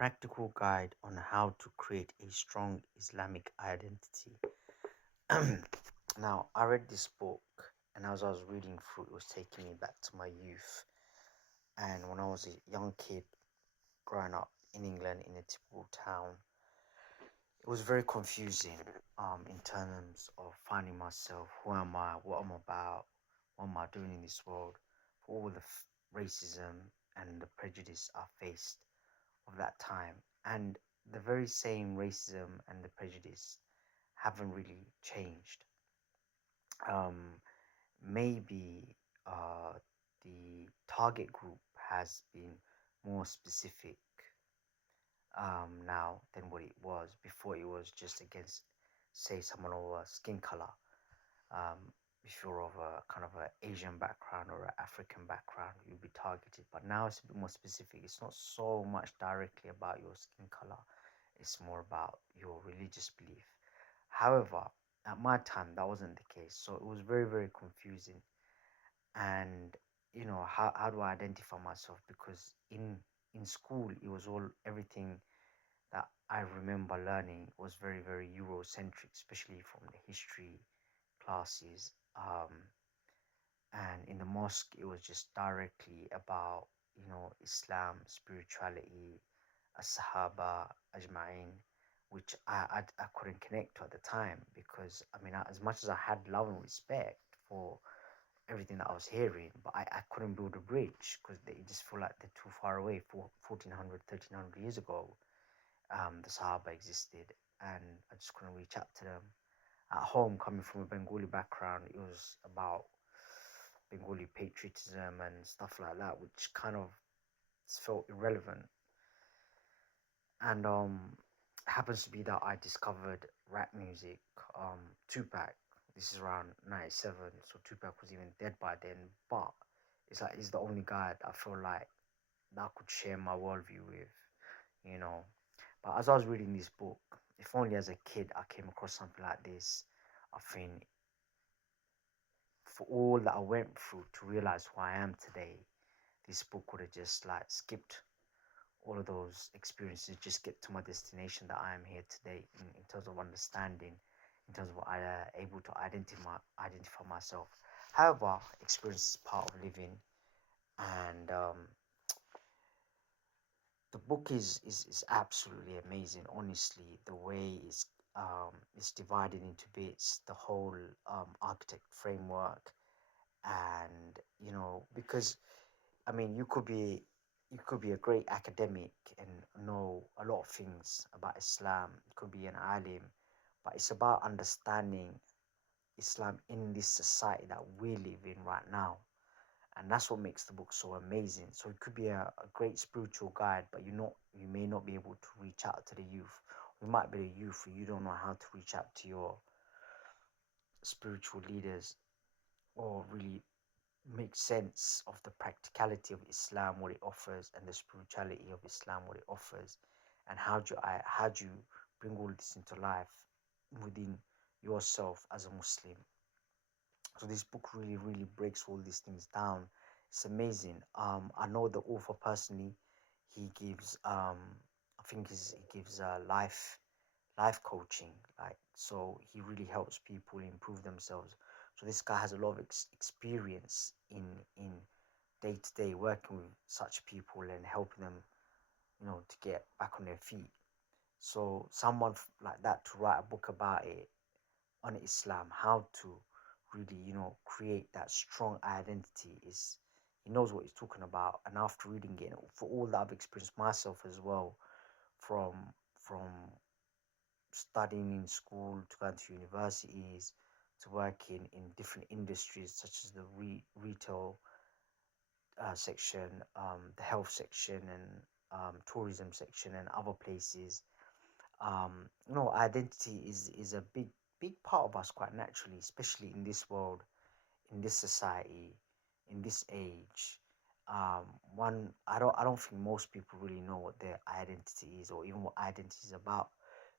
practical guide on how to create a strong Islamic identity. Now, I read this book, and as I was reading through, it was taking me back to my youth. And when I was a young kid growing up in England in a typical town, it was very confusing in terms of finding myself. Who am I? What am I about? What am I doing in this world? For all the racism and the prejudice I faced of that time. And the very same racism and the prejudice haven't really changed. Um, Maybe the target group has been more specific now than what it was before. It was just against, say, someone of a skin color. If you're of a kind of an Asian background or an African background, you'll be targeted. But now it's a bit more specific. It's not so much directly about your skin color, it's more about your religious belief. However, at my time, that wasn't the case. So it was very, very confusing. And, how do I identify myself? Because in school, it was all everything that I remember learning was very, very Eurocentric, especially from the history classes. And in the mosque, it was just directly about, Islam, spirituality, as-Sahaba, Ajma'in, which I couldn't connect to at the time because, I mean, as much as I had love and respect for everything that I was hearing, but I couldn't build a bridge because they just feel like they're too far away. For 1400, 1300 years ago, the Sahaba existed, and I just couldn't reach out to them. At home, coming from a Bengali background, it was about Bengali patriotism and stuff like that, which kind of felt irrelevant. And happens to be that I discovered rap music, Tupac. This is around 97, so Tupac was even dead by then. But it's like he's the only guy that I feel like that I could share my worldview with, you know. But as I was reading this book, if only as a kid I came across something like this, I think for all that I went through to realize who I am today, this book would have just like skipped all of those experiences, just get to my destination that I am here today in terms of understanding, in terms of what I able to identify myself. However, experience is part of living, and the book is absolutely amazing. Honestly, the way it's divided into bits, the whole architect framework, and because I mean, you could be a great academic and know a lot of things about Islam. You could be an alim, but it's about understanding Islam in this society that we live in right now. And that's what makes the book so amazing. So it could be a great spiritual guide, but you may not be able to reach out to the youth. You might be a youth, and you don't know how to reach out to your spiritual leaders or really make sense of the practicality of Islam, what it offers, and the spirituality of Islam, what it offers, and how do you bring all this into life within yourself as a Muslim. So this book really, really breaks all these things down. It's amazing. I know the author personally. He gives I think he gives life coaching, like, so he really helps people improve themselves. So this guy has a lot of experience in day to day working with such people and helping them, to get back on their feet. So someone like that to write a book about it on Islam, how to really, create that strong identity, is he knows what he's talking about. And after reading it, for all that I've experienced myself as well, from from studying in school to going to universities to working in different industries such as the retail section, the health section, and tourism section, and other places. Identity is a big part of us quite naturally, especially in this world, in this society, in this age. One, I don't think most people really know what their identity is, or even what identity is about,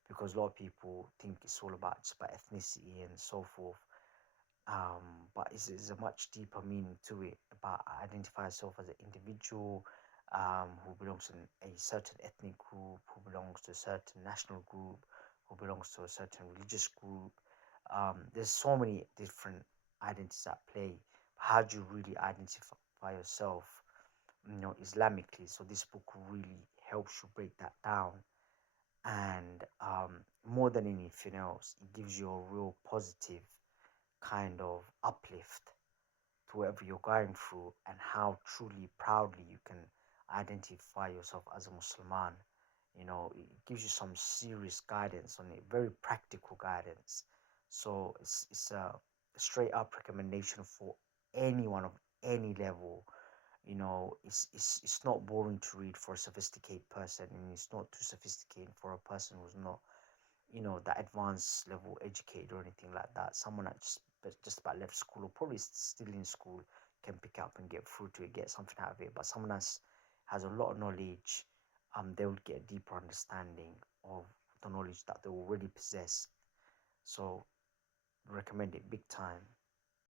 because a lot of people think it's all about just about ethnicity and so forth. But it's a much deeper meaning to it, about identify yourself as an individual, who belongs to a certain ethnic group, who belongs to a certain national group, who belongs to a certain religious group. There's so many different identities at play. How do you really identify yourself, Islamically? So this book really helps you break that down, and more than anything else, it gives you a real positive kind of uplift to whatever you're going through, and how truly proudly you can identify yourself as a Muslim. It gives you some serious guidance on it, very practical guidance. So it's a straight up recommendation for anyone of any level. It's not boring to read for a sophisticated person, and it's not too sophisticated for a person who's not, that advanced level educated or anything like that. Someone that just about left school, or probably still in school, can pick up and get through to it, get something out of it. But someone that has a lot of knowledge, they would get a deeper understanding of the knowledge that they already possess. So recommend it big time.